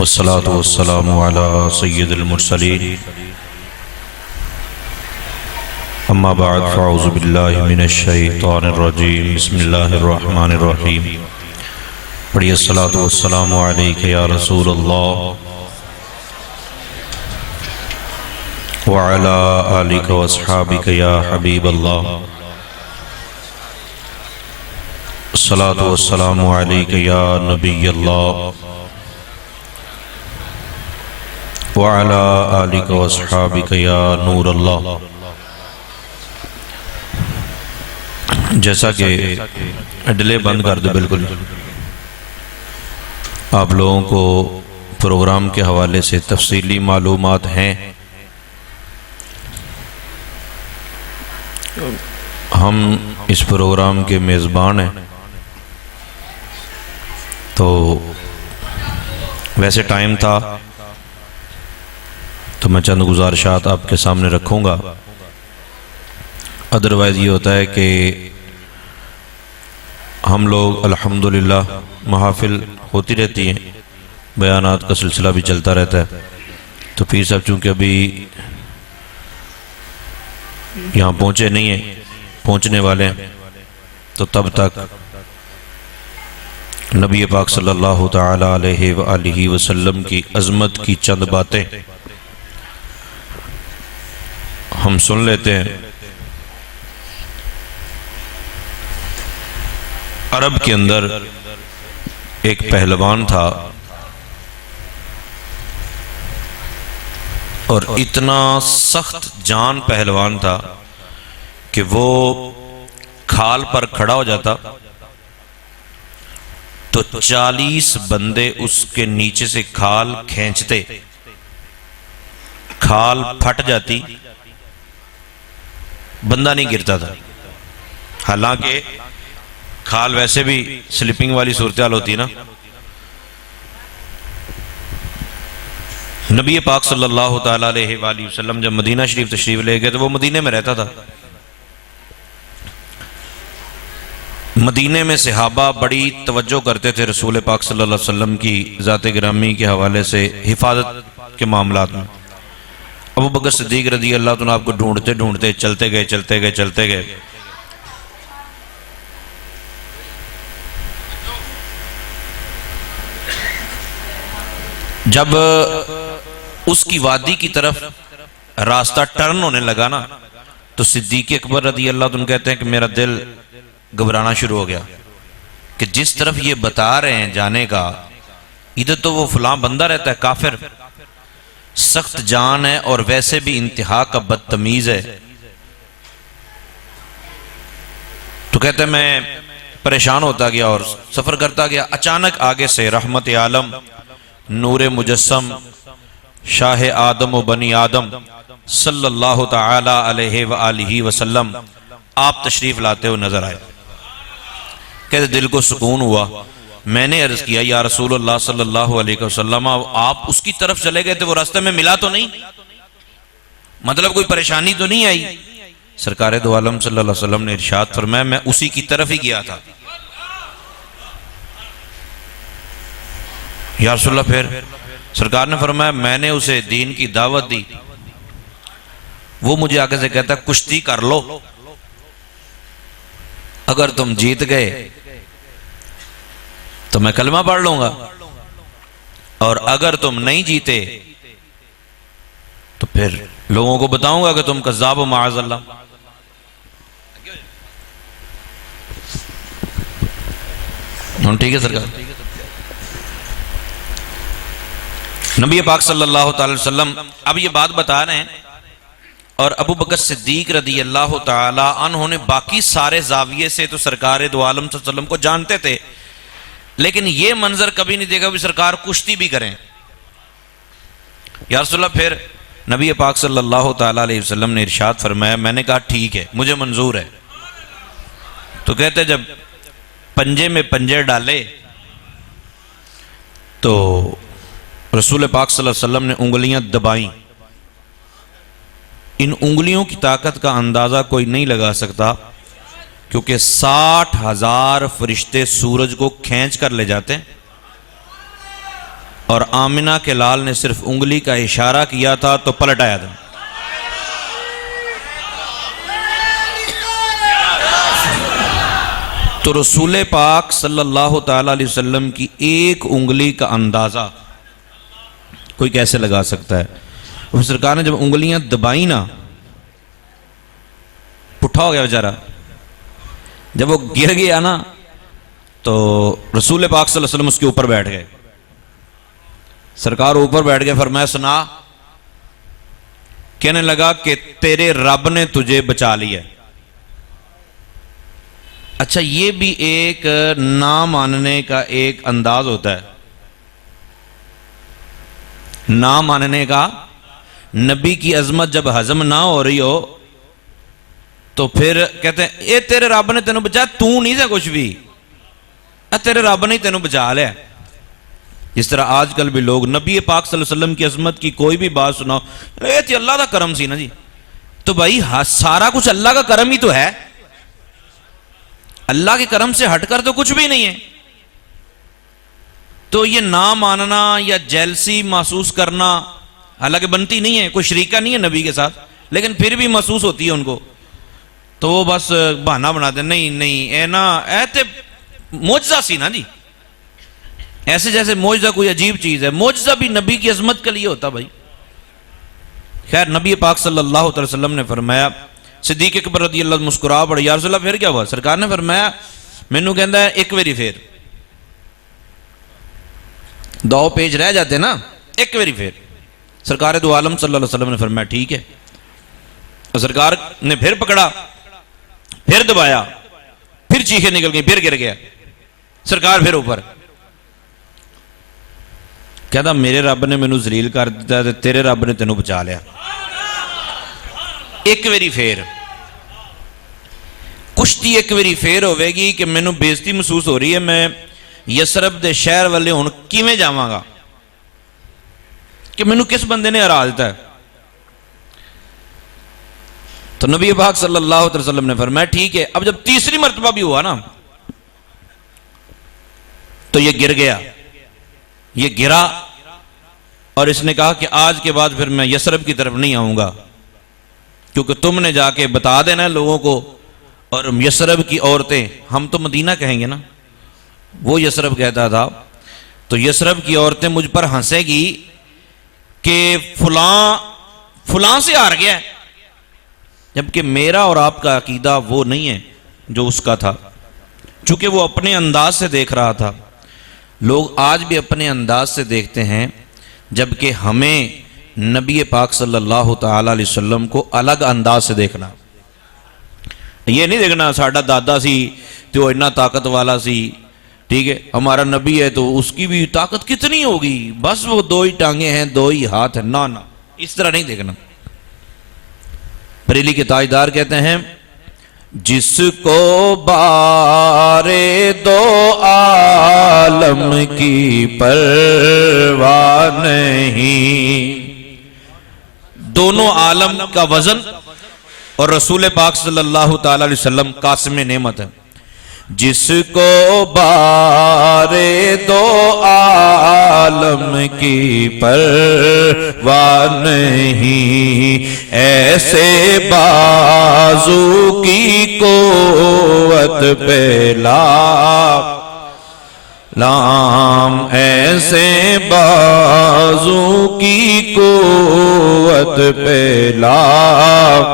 والصلاة والسلام على سید المرسلین اما بعد فاعوذ باللہ من الشیطان الرجیم بسم اللہ الرحمن الرحیم پڑھیے الصلاة والسلام علیک یا رسول اللہ وعلی آلک واصحابک یا حبیب اللہ الصلاة والسلام علیک یا نبی اللہ وعلی آلک واصحابک یا نور اللہ۔ جیسا کہ ڈلے بند کر دو بالکل، آپ لوگوں کو پروگرام کے حوالے سے تفصیلی معلومات ہیں۔ ہم اس پروگرام کے میزبان ہیں، تو ویسے ٹائم تھا تو میں چند گزارشات آپ کے سامنے رکھوں گا۔ ادروائز یہ ہوتا ہے کہ ہم لوگ الحمدللہ محافل ہوتی رہتی ہیں، بیانات کا سلسلہ بھی چلتا رہتا ہے، تو پیر صاحب چونکہ ابھی یہاں پہنچے نہیں ہیں، پہنچنے والے ہیں، تو تب تک نبی پاک صلی اللہ تعالی علیہ وآلہ وسلم کی عظمت کی چند باتیں ہم سن لیتے ہیں۔ عرب کے اندر ایک پہلوان تھا، اور اتنا سخت جان پہلوان تھا کہ وہ کھال پر کھڑا ہو جاتا تو 40 بندے اس کے نیچے سے کھال کھینچتے، کھال پھٹ جاتی، بندہ نہیں گرتا تھا۔ حالانکہ کھال ویسے بھی سلپنگ والی صورتحال ہوتی ہے نا۔ نبی پاک صلی اللہ تعالیٰ علیہ وآلہ وسلم جب مدینہ شریف تشریف لے گئے تو وہ مدینہ میں رہتا تھا۔ مدینہ میں صحابہ بڑی توجہ کرتے تھے رسول پاک صلی اللہ علیہ وسلم کی ذات گرامی کے حوالے سے، حفاظت کے معاملات میں۔ ابو بکر صدیق رضی اللہ عنہ آپ کو ڈھونڈتے ڈھونڈتے چلتے گئے۔ جب اس کی وادی کی طرف راستہ ٹرن ہونے لگا نا، تو صدیق اکبر رضی اللہ عنہ کہتے ہیں کہ میرا دل گھبرانا شروع ہو گیا کہ جس طرف یہ بتا رہے ہیں جانے کا، ادھر تو وہ فلاں بندہ رہتا ہے، کافر، سخت جان ہے، اور ویسے بھی انتہا کا بدتمیز ہے۔ تو کہتے ہیں میں پریشان ہوتا گیا اور سفر کرتا گیا۔ اچانک آگے سے رحمت عالم، نور مجسم، شاہ آدم و بنی آدم صلی اللہ تعالی علیہ وآلہ وسلم آپ تشریف لاتے ہوئے نظر آئے۔ کہتے دل کو سکون ہوا۔ میں نے عرض کیا یا رسول اللہ صلی اللہ علیہ وسلم، آپ اس کی طرف چلے گئے تھے، وہ راستے میں ملا تو نہیں؟ مطلب کوئی پریشانی تو نہیں آئی؟ سرکار دو عالم صلی اللہ علیہ وسلم نے ارشاد فرمایا میں اسی کی طرف ہی گیا تھا۔ یا رسول اللہ، پھر سرکار نے فرمایا میں نے اسے دین کی دعوت دی، وہ مجھے آگے سے کہتا ہے کشتی کر لو، اگر تم جیت گئے تو میں کلمہ پڑھ لوں گا، اور اگر تم نہیں جیتے تو پھر لوگوں کو بتاؤں گا کہ تم کذاب و معاذ اللہ۔ ٹھیک ہے سرکار؟ نبی پاک صلی اللہ تعالی وسلم اب یہ بات بتا رہے ہیں، اور ابو بکر صدیق رضی اللہ تعالی عنہ نے باقی سارے زاویے سے تو سرکار دو عالم صلی اللہ علیہ وسلم کو جانتے تھے، لیکن یہ منظر کبھی نہیں دیکھا کہ سرکار کشتی بھی کریں۔ یا رسول اللہ، پھر نبی پاک صلی اللہ تعالی علیہ وسلم نے ارشاد فرمایا، میں نے کہا ٹھیک ہے، مجھے منظور ہے۔ تو کہتے جب پنجے میں پنجے ڈالے تو رسول پاک صلی اللہ علیہ وسلم نے انگلیاں دبائیں۔ ان انگلیوں کی طاقت کا اندازہ کوئی نہیں لگا سکتا، کیونکہ 60,000 فرشتے سورج کو کھینچ کر لے جاتے ہیں، اور آمنہ کے لال نے صرف انگلی کا اشارہ کیا تھا تو پلٹ آیا تھا. تو رسول پاک صلی اللہ تعالی علیہ وسلم کی ایک انگلی کا اندازہ کوئی کیسے لگا سکتا ہے؟ وہ سرکار نے جب انگلیاں دبائیں نا، پٹھا ہو گیا بیچارہ. جب وہ گر گیا نا تو رسول پاک صلی اللہ علیہ وسلم اس کے اوپر بیٹھ گئے. سرکار اوپر بیٹھ گئے، فرمایا سنا. کہنے لگا کہ تیرے رب نے تجھے بچا لیا. اچھا، یہ بھی ایک نہ ماننے کا ایک انداز ہوتا ہے. نہ ماننے کا، نبی کی عظمت جب ہضم نہ ہو رہی ہو تو پھر کہتے ہیں اے تیرے رب نے تینوں بچایا، تو نہیں تھا کچھ بھی، تیرے رب نے تینوں بچا لیا. جس طرح آج کل بھی لوگ نبی پاک صلی اللہ علیہ وسلم کی عظمت کی کوئی بھی بات سناؤ، اے تھی اللہ کا کرم سی نا جی. تو بھائی سارا کچھ اللہ کا کرم ہی تو ہے، اللہ کے کرم سے ہٹ کر تو کچھ بھی نہیں ہے. تو یہ نہ ماننا یا جیلسی محسوس کرنا حالانکہ بنتی نہیں ہے، کوئی شریکہ نہیں ہے نبی کے ساتھ، لیکن پھر بھی محسوس ہوتی ہے ان کو. تو وہ بس بہانہ بناتے ہیں، نہیں اے نا اے تے معجزہ سی نا جی. ایسے جیسے معجزہ کوئی عجیب چیز ہے، معجزہ بھی نبی کی عظمت کے لیے ہوتا بھائی. خیر، نبی پاک صلی اللہ علیہ وسلم نے فرمایا، صدیق اکبر رضی اللہ مسکرا پڑے، یا رسول اللہ پھر کیا ہوا؟ سرکار نے فرمایا مینوں کہندا ہے ایک ویری پھر. 2 پیج رہ جاتے نا، ایک ویری پھر. سرکار دو عالم صلی اللہ علیہ وسلم نے فرمایا ٹھیک ہے. اور سرکار نے پھر پکڑا، پھر دبایا، پھر چیخیں نکل گئی، پھر گر گیا. سرکار پھر اوپر. کہتا میرے رب نے مینوں ذلیل کر دتا تے تیرے رب نے تینوں بچا لیا. ایک ویری پھر کشتی ایک ویری پھر ہوئے گی کہ مینوں بےزتی محسوس ہو رہی ہے، میں یسرب دے شہر والے ہن کیویں جاواں گا کہ مینوں کس بندے نے ہرا دیتا ہے. تو نبی پاک صلی اللہ علیہ وسلم نے فرمایا ٹھیک ہے. اب جب تیسری مرتبہ بھی ہوا نا تو یہ گر گیا، یہ گرا اور اس نے کہا کہ آج کے بعد پھر میں یسرب کی طرف نہیں آؤں گا، کیونکہ تم نے جا کے بتا دینا لوگوں کو. اور یسرب کی عورتیں، ہم تو مدینہ کہیں گے نا، وہ یسرب کہتا تھا. تو یسرب کی عورتیں مجھ پر ہنسے گی کہ فلاں سے ہار گیا ہے، جبکہ میرا اور آپ کا عقیدہ وہ نہیں ہے جو اس کا تھا، چونکہ وہ اپنے انداز سے دیکھ رہا تھا. لوگ آج بھی اپنے انداز سے دیکھتے ہیں، جبکہ ہمیں نبی پاک صلی اللہ تعالی علیہ وسلم کو الگ انداز سے دیکھنا. یہ نہیں دیکھنا ساڈا دادا سی تو اتنا طاقت والا سی، ٹھیک ہے، ہمارا نبی ہے تو اس کی بھی طاقت کتنی ہوگی، بس وہ 2 ہی ٹانگیں ہیں 2 ہی ہاتھ ہیں. نہ اس طرح نہیں دیکھنا. بریلی کے تاجدار کہتے ہیں جس کو بارے 2 عالم کی پرواہ نہیں، دونوں عالم کا وزن اور رسول پاک صلی اللہ تعالی علیہ وسلم قاسم نعمت ہے. جس کو بارے 2 عالم کی پرواہ نہیں، ایسے بازو کی قوت پہ لام، ایسے بازو کی قوت پہ لام.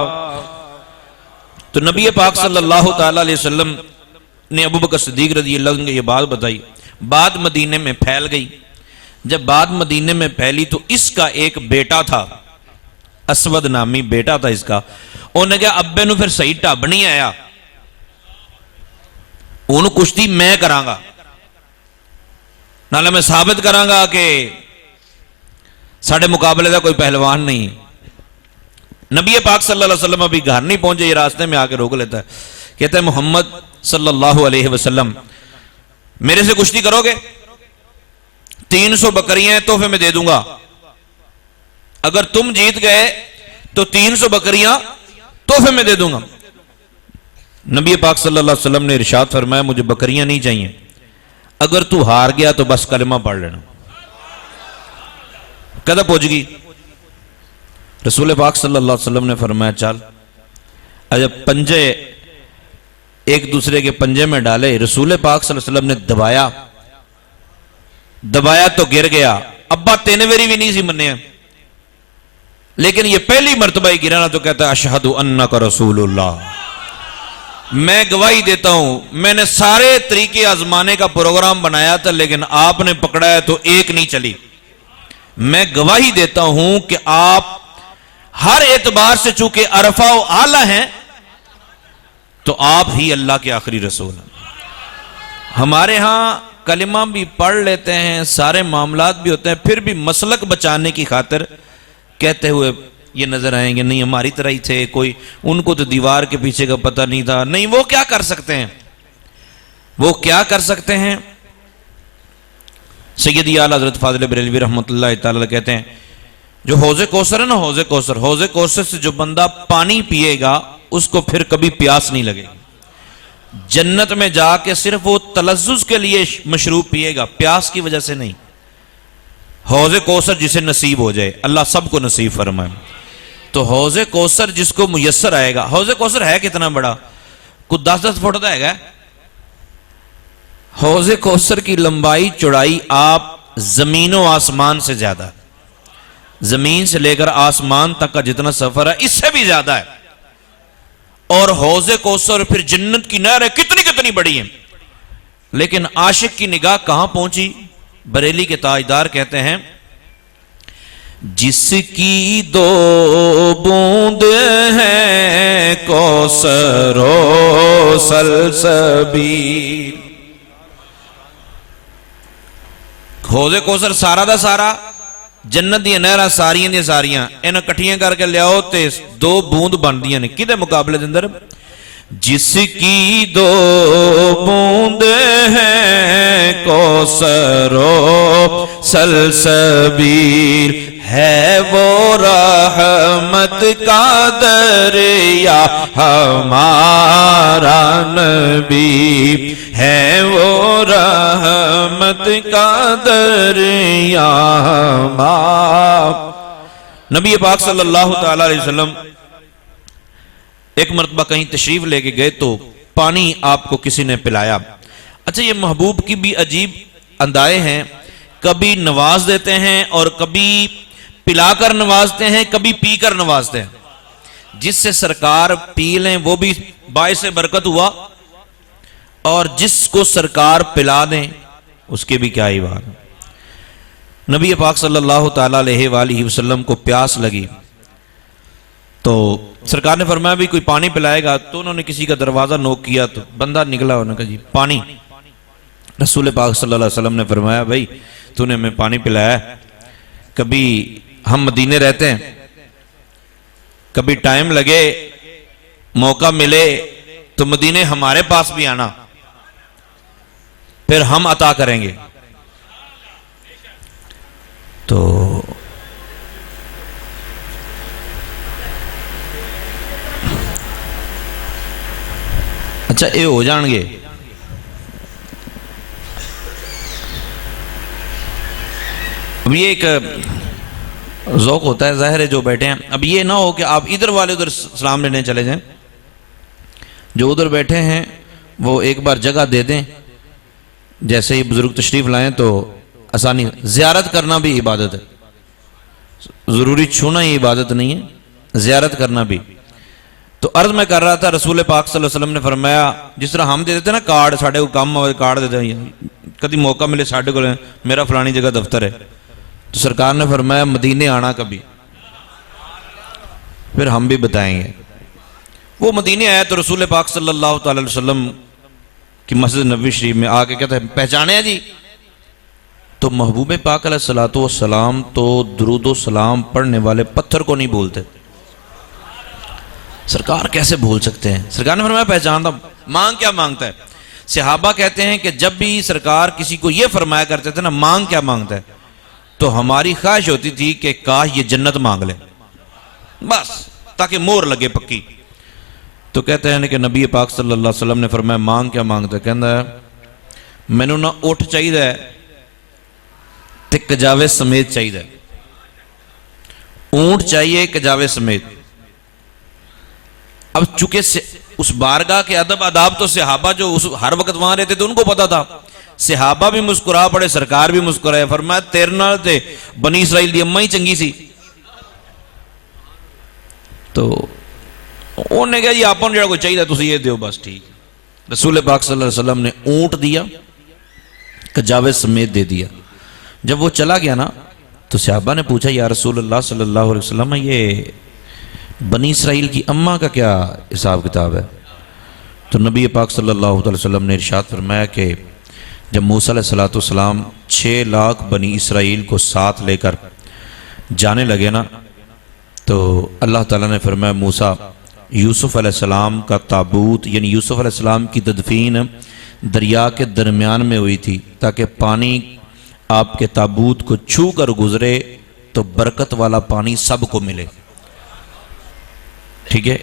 تو نبی پاک صلی اللہ تعالی علیہ وسلم نے ابو بکر صدیق رضی اللہ عنہ یہ بات بتائی. بات مدینے میں پھیل گئی. جب بات مدینے میں پھیلی تو اس کا ایک بیٹا تھا، اسود نامی بیٹا تھا اس کا. انہوں نے کہا ابے نو پھر صحیح ٹھب نہیں آیا، انہوں کشتی میں کراں گا، نالے میں ثابت کراں گا کہ ساڑھے مقابلے دا کوئی پہلوان نہیں. نبی پاک صلی اللہ علیہ وسلم ابھی گھر نہیں پہنچے، یہ راستے میں آ کے روک لیتا ہے، کہتا ہے محمد صلی اللہ علیہ وسلم میرے سے کشتی کرو گے؟ 300 بکریاں تحفے میں دے دوں گا، اگر تم جیت گئے تو 300 بکریاں تحفے میں دے دوں گا. نبی پاک صلی اللہ علیہ وسلم نے ارشاد فرمایا مجھے بکریاں نہیں چاہیے، اگر تو ہار گیا تو بس کلمہ پڑھ لینا. کدھر پہنچ گئی؟ رسول پاک صلی اللہ علیہ وسلم نے فرمایا چل. جب پنجے ایک دوسرے کے پنجے میں ڈالے, رسول پاک صلی اللہ علیہ وسلم نے دبایا تو گر گیا. ابا تین ویری بھی نہیں سی منیا, لیکن یہ پہلی مرتبہ ہی گرا نا تو کہتا ہے اشہد انک رسول اللہ, میں گواہی دیتا ہوں میں نے سارے طریقے آزمانے کا پروگرام بنایا تھا لیکن آپ نے پکڑا ہے تو ایک نہیں چلی. میں گواہی دیتا ہوں کہ آپ ہر اعتبار سے چونکہ عرفہ و اعلیٰ ہیں تو آپ ہی اللہ کے آخری رسول ہیں. ہمارے ہاں کلمہ بھی پڑھ لیتے ہیں, سارے معاملات بھی ہوتے ہیں, پھر بھی مسلک بچانے کی خاطر کہتے ہوئے یہ نظر آئیں گے نہیں ہماری طرح ہی تھے, کوئی ان کو تو دیوار کے پیچھے کا پتہ نہیں تھا. نہیں, وہ کیا کر سکتے ہیں, وہ کیا کر سکتے ہیں. سیدی اعلیٰ حضرت فاضل بریلوی رحمۃ اللہ تعالی کہتے ہیں جو حوض کوثر ہے نا, حوض کوثر سے جو بندہ پانی پیے گا اس کو پھر کبھی پیاس نہیں لگے گی. جنت میں جا کے صرف وہ تلذذ کے لیے مشروب پیے گا, پیاس کی وجہ سے نہیں. حوض کوثر جسے نصیب ہو جائے, اللہ سب کو نصیب فرمائے. تو حوض کوثر جس کو میسر آئے گا. حوض کوثر ہے کتنا بڑا, کچھ 10-10 فٹ کا ہے. حوض کوثر کی لمبائی چوڑائی آپ زمین و آسمان سے زیادہ, زمین سے لے کر آسمان تک کا جتنا سفر ہے اس سے بھی زیادہ ہے. اور حوض کوثر پھر جنت کی نہریں کتنی بڑی ہیں, لیکن عاشق کی نگاہ کہاں پہنچی. بریلی کے تاجدار کہتے ہیں جس کی 2 بوند ہیں کوثر و سلسبیل. حوض کوثر سارا دا سارا, جنت دیا نہراں ساریاں دیا ساریاں انہاں کٹھیاں کر کے لیاؤ تے 2 بوند بندیاں نے کدے مقابلے دے اندر. جس کی 2 بوند ہیں کوثر و سلسبیل, ہے وہ رحمت کا دریا ہمارا نبی, ہے وہ رحمت کا دریا ہمارا. نبی پاک صلی اللہ تعالی علیہ وسلم ایک مرتبہ کہیں تشریف لے کے گئے تو پانی آپ کو کسی نے پلایا. اچھا, یہ محبوب کی بھی عجیب اندائے ہیں, کبھی نواز دیتے ہیں اور کبھی پلا کر نوازتے ہیں, کبھی پی کر نوازتے ہیں. جس سے سرکار پی لیں وہ بھی باعث برکت ہوا, اور جس کو سرکار پلا دیں اس کے بھی کیا ہی بات. نبی پاک صلی اللہ تعالی علیہ وآلہ وسلم کو پیاس لگی تو سرکار نے فرمایا بھی کوئی پانی پلائے گا. تو انہوں نے کسی کا دروازہ نوک کیا تو بندہ نکلا, انہوں نے کہا جی پانی. رسول پاک صلی اللہ علیہ وسلم نے فرمایا بھائی تو نے ہمیں پانی پلایا, کبھی ہم مدینے رہتے ہیں, کبھی ٹائم لگے موقع ملے تو مدینے ہمارے پاس بھی آنا, پھر ہم عطا کریں گے. تو اچھا یہ ہو جان گے. اب یہ ایک ذوق ہوتا ہے, ظاہر ہے جو بیٹھے ہیں. اب یہ نہ ہو کہ آپ ادھر والے ادھر سلام لینے چلے جائیں, جو ادھر بیٹھے ہیں وہ ایک بار جگہ دے دیں. جیسے ہی بزرگ تشریف لائیں تو آسانی. زیارت کرنا بھی عبادت ہے, ضروری چھونا ہی عبادت نہیں ہے, زیارت کرنا بھی. تو عرض میں کر رہا تھا رسول پاک صلی اللہ علیہ وسلم نے فرمایا جس طرح ہم دے دیتے نا کارڈ, ساڑھے کو کام ہوئے کارڈ دیتے ہیں, کبھی موقع ملے ساڑھے کو میرا فلانی جگہ دفتر ہے, تو سرکار نے فرمایا مدینے آنا کبھی, پھر ہم بھی بتائیں گے. وہ مدینے آیا تو رسول پاک صلی اللہ تعالی علیہ وسلم کی مسجد نبوی شریف میں آ کے کہتے ہیں پہچانے ہیں جی. تو محبوب پاک علیہ الصلوۃ والسلام تو درود و سلام پڑھنے والے پتھر کو نہیں بولتے, سرکار کیسے بھول سکتے ہیں. سرکار نے فرمایا پہچانتا. مانگ کیا مانگتا ہے. صحابہ کہتے ہیں کہ جب بھی سرکار کسی کو یہ فرمایا کرتے تھے نا مانگ کیا مانگتا ہے, تو ہماری خواہش ہوتی تھی کہ کاش یہ جنت مانگ لے بس, تاکہ مور لگے پکی. تو کہتے ہیں کہ نبی پاک صلی اللہ علیہ وسلم نے فرمایا مانگ کیا مانگتا ہے. کہتا ہے مینوں نہ اٹھ چاہیے تے کجاوے سمیت چاہیے. اونٹ چاہیے کجاوے سمیت۔ اب چونکہ اس بارگاہ کے ادب آداب تو صحابہ جو ہر وقت وہاں رہتے تھے ان کو پتا تھا، صحابہ بھی مسکرا پڑے، سرکار بھی مسکرائے، فرمایا تیرے نال تے بنی اسرائیل دی اماں ہی چنگی سی۔ تو انہوں نے کہا جی آپ جڑا کوئی چاہیے تسی یہ دیو بس ٹھیک۔ رسول پاک صلی اللہ علیہ وسلم نے اونٹ دیا، کجاوے سمیت دے دیا۔ جب وہ چلا گیا نا تو صحابہ نے پوچھا یا رسول اللہ صلی اللہ علیہ وسلم یہ بنی اسرائیل کی اماں کا کیا حساب کتاب ہے؟ تو نبی پاک صلی اللہ علیہ وسلم نے ارشاد فرمایا کہ جب موسیٰ علیہ السلام 6 لاکھ بنی اسرائیل کو ساتھ لے کر جانے لگے نا تو اللہ تعالیٰ نے فرمایا موسیٰ یوسف علیہ السلام کا تابوت، یعنی یوسف علیہ السلام کی تدفین دریا کے درمیان میں ہوئی تھی تاکہ پانی آپ کے تابوت کو چھو کر گزرے تو برکت والا پانی سب کو ملے۔ ٹھیک ہے،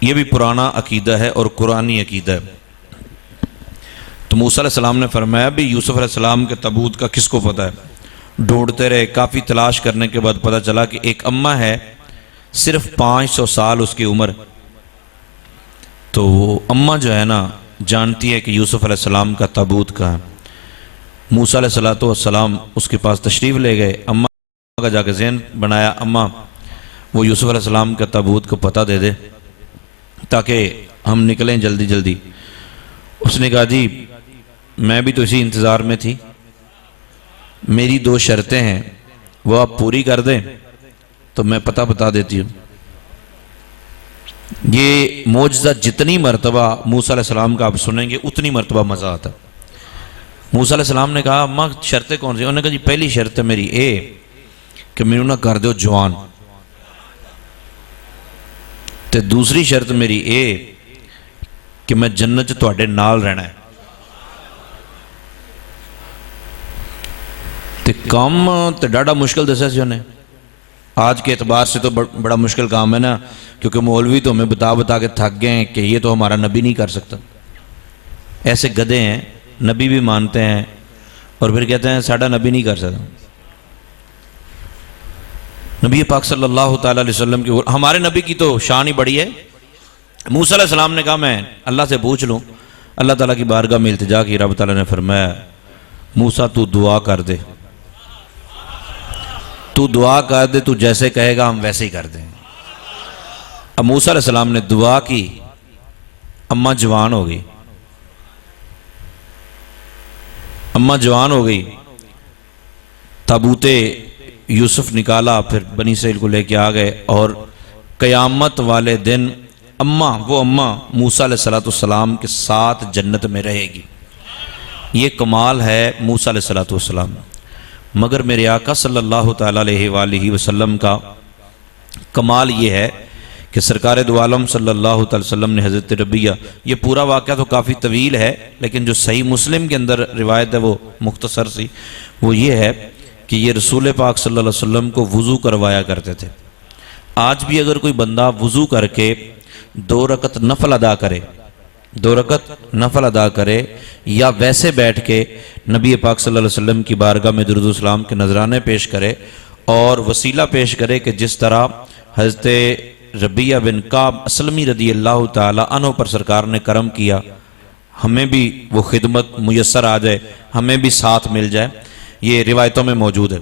یہ بھی پرانا عقیدہ ہے اور قرآنی عقیدہ ہے۔ تو موسیٰ علیہ السلام نے فرمایا بھی یوسف علیہ السلام کے تابوت کا کس کو پتہ ہے؟ ڈھونڈتے رہے، کافی تلاش کرنے کے بعد پتہ چلا کہ ایک اماں ہے، صرف 500 سال اس کی عمر۔ تو وہ اماں جو ہے نا جانتی ہے کہ یوسف علیہ السلام کا تابوت کہاں ہے۔ موسیٰ علیہ السلام اس کے پاس تشریف لے گئے، اماں کا جا کے ذہن بنایا اماں وہ یوسف علیہ السلام کا تابوت کو پتہ دے دے تاکہ ہم نکلیں جلدی جلدی۔ اس نے کہا جی میں بھی تو اسی انتظار میں تھی، میری 2 شرطیں ہیں وہ آپ پوری کر دیں تو میں پتہ بتا دیتی ہوں۔ یہ معجزہ جتنی مرتبہ موسیٰ علیہ السلام کا آپ سنیں گے اتنی مرتبہ مزہ آتا۔ موسیٰ علیہ السلام نے کہا اماں شرطیں کون سی؟ انہوں نے کہا جی پہلی شرط ہے میری اے کہ میرے نہ کر دیو جوان، تے دوسری شرط میری اے کہ میں جنت چ تواڈے نال رہنا ہے۔ تے کام تے ڈاڑا مشکل دسیا سی انہیں، آج کے اعتبار سے تو بڑا مشکل کام ہے نا، کیونکہ مولوی تو ہمیں بتا بتا کے تھک گئے ہیں کہ یہ تو ہمارا نبی نہیں کر سکتا۔ ایسے گدھے ہیں، نبی بھی مانتے ہیں اور پھر کہتے ہیں ساڈا نبی نہیں کر سکتا۔ نبی پاک صلی اللہ تعالیٰ علیہ وسلم کی ہمارے نبی کی تو شان ہی بڑی ہے۔ موسیٰ علیہ السلام نے کہا میں اللہ سے پوچھ لوں، اللہ تعالیٰ کی بارگاہ میں التجا کی، رب تعالیٰ نے فرمایا موسیٰ تو دعا کر دے، تو دعا کر دے، تو جیسے کہے گا ہم ویسے ہی کر دیں۔ اب موسیٰ علیہ السلام نے دعا کی، اماں جوان ہو گئی، اماں جوان ہو گئی، تابوت یوسف نکالا، پھر بنی اسرائیل کو لے کے آ گئے، اور قیامت والے دن اماں وہ اماں موسیٰ علیہ السلام کے ساتھ جنت میں رہے گی۔ یہ کمال ہے موسیٰ علیہ السلام۔ مگر میرے آقا صلی اللہ تعالیٰ علیہ وآلہ وسلم کا کمال یہ ہے کہ سرکار دو عالم صلی اللہ تعالی وسلم نے حضرت ربیہ، یہ پورا واقعہ تو کافی طویل ہے لیکن جو صحیح مسلم کے اندر روایت ہے وہ مختصر سی، وہ یہ ہے کہ یہ رسول پاک صلی اللہ علیہ وسلم کو وضو کروایا کرتے تھے۔ آج بھی اگر کوئی بندہ وضو کر کے 2 رکعت نفل ادا کرے، 2 رکعت نفل ادا کرے، یا ویسے بیٹھ کے نبی پاک صلی اللہ علیہ وسلم کی بارگاہ میں درود و سلام کے نذرانے پیش کرے اور وسیلہ پیش کرے کہ جس طرح حضرت ربیہ بن کعب اسلمی رضی اللہ تعالی عنہ پر سرکار نے کرم کیا، ہمیں بھی وہ خدمت میسر آ جائے، ہمیں بھی ساتھ مل جائے، یہ روایتوں میں موجود ہے۔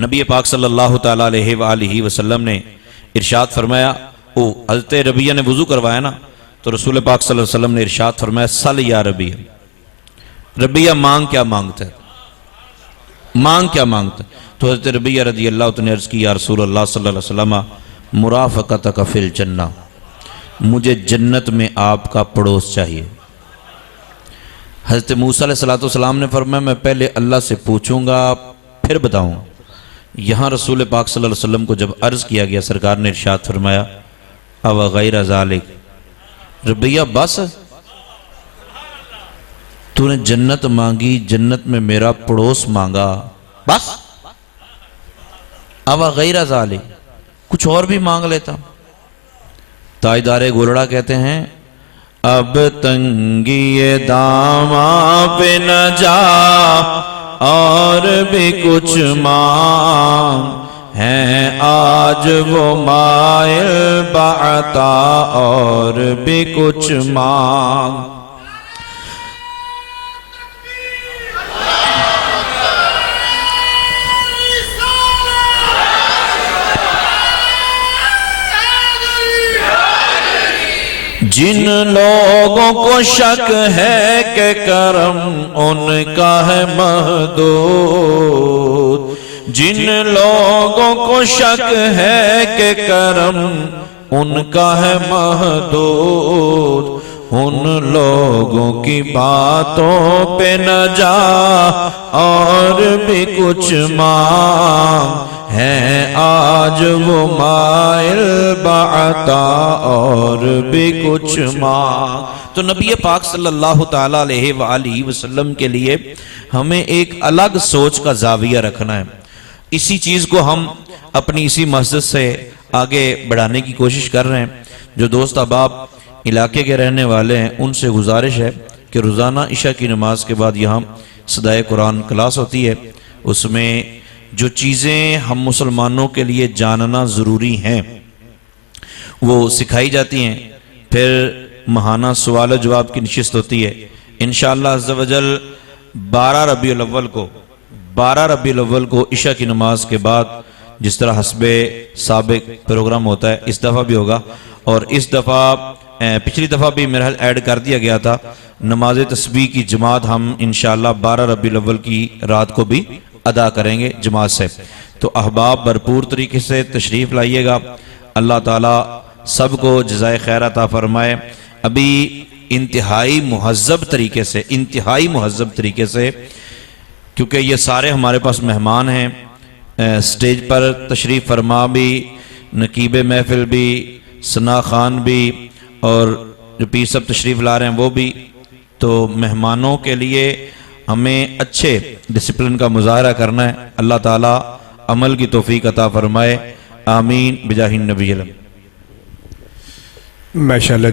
نبی پاک صلی اللہ تعالی علیہ وآلہ وسلم نے ارشاد فرمایا، حضرت ربیہ نے وضو کروایا نا تو رسول پاک صلی اللہ علیہ وسلم نے ارشاد فرمایا سل یا ربیہ، ربیہ مانگ کیا مانگتا ہے، مانگ کیا مانگتا ہے؟ تو حضرت ربیہ رضی اللہ عنہ نے عرض کی یا رسول اللہ صلی اللہ علیہ وسلم مرافقتک فی الجنہ، مجھے جنت میں آپ کا پڑوس چاہیے۔ حضرت موسیٰ علیہ السلام نے فرمایا میں پہلے اللہ سے پوچھوں گا پھر بتاؤں۔ یہاں رسول پاک صلی اللہ علیہ وسلم کو جب عرض کیا گیا سرکار نے ارشاد فرمایا او غیر ذالک، ربیہ بس تو نے جنت مانگی، جنت میں میرا پڑوس مانگا، بس او غیر ذالک، کچھ اور بھی مانگ لیتا۔ تاجدار گولڑا کہتے ہیں اب تنگی داماں پہ نہ جا اور بھی کچھ مانگ، ہیں آج وہ مائل بعطا اور بھی کچھ مانگ. جن لوگوں کو شک ہے کہ کرم ان کا ہے محدود، جن لوگوں کو شک ہے کہ کرم ان کا ہے محدود، ان لوگوں کی باتوں پہ نہ جا اور بھی کچھ مانگ. ہیں آج وہ مائل بعطا اور بھی کچھ مانگ. تو نبی پاک صلی اللہ تعالیٰ علیہ وآلہ وسلم کے لیے ہمیں ایک الگ سوچ کا زاویہ رکھنا ہے. اسی چیز کو ہم اپنی اسی مسجد سے آگے بڑھانے کی کوشش کر رہے ہیں. جو دوست احباب علاقے کے رہنے والے ہیں ان سے گزارش ہے کہ روزانہ عشاء کی نماز کے بعد یہاں صدائے قرآن کلاس ہوتی ہے. اس میں جو چیزیں ہم مسلمانوں کے لیے جاننا ضروری ہیں وہ سکھائی جاتی ہیں. پھر ماہانہ سوال و جواب کی نشست ہوتی ہے. انشاءاللہ عز و جل 12 ربیع الاول کو عشاء کی نماز کے بعد جس طرح حسب سابق پروگرام ہوتا ہے اس دفعہ بھی ہوگا. اور اس دفعہ پچھلی دفعہ بھی میرا ایڈ کر دیا گیا تھا نماز تسبیح کی جماعت ہم انشاءاللہ 12 ربیع الاول کی رات کو بھی ادا کریں گے جماعت سے. تو احباب بھرپور طریقے سے تشریف لائیے گا. اللہ تعالیٰ سب کو جزائے خیر عطا فرمائے. ابھی انتہائی مہذب طریقے سے کیونکہ یہ سارے ہمارے پاس مہمان ہیں، سٹیج پر تشریف فرما بھی، نقیب محفل بھی، ثنا خان بھی، اور جو پیر صاحب تشریف لا رہے ہیں وہ بھی. تو مہمانوں کے لیے ہمیں اچھے ڈسپلن کا مظاہرہ کرنا ہے. اللہ تعالیٰ عمل کی توفیق عطا فرمائے. آمین بجاہ النبی. ماشاءاللہ.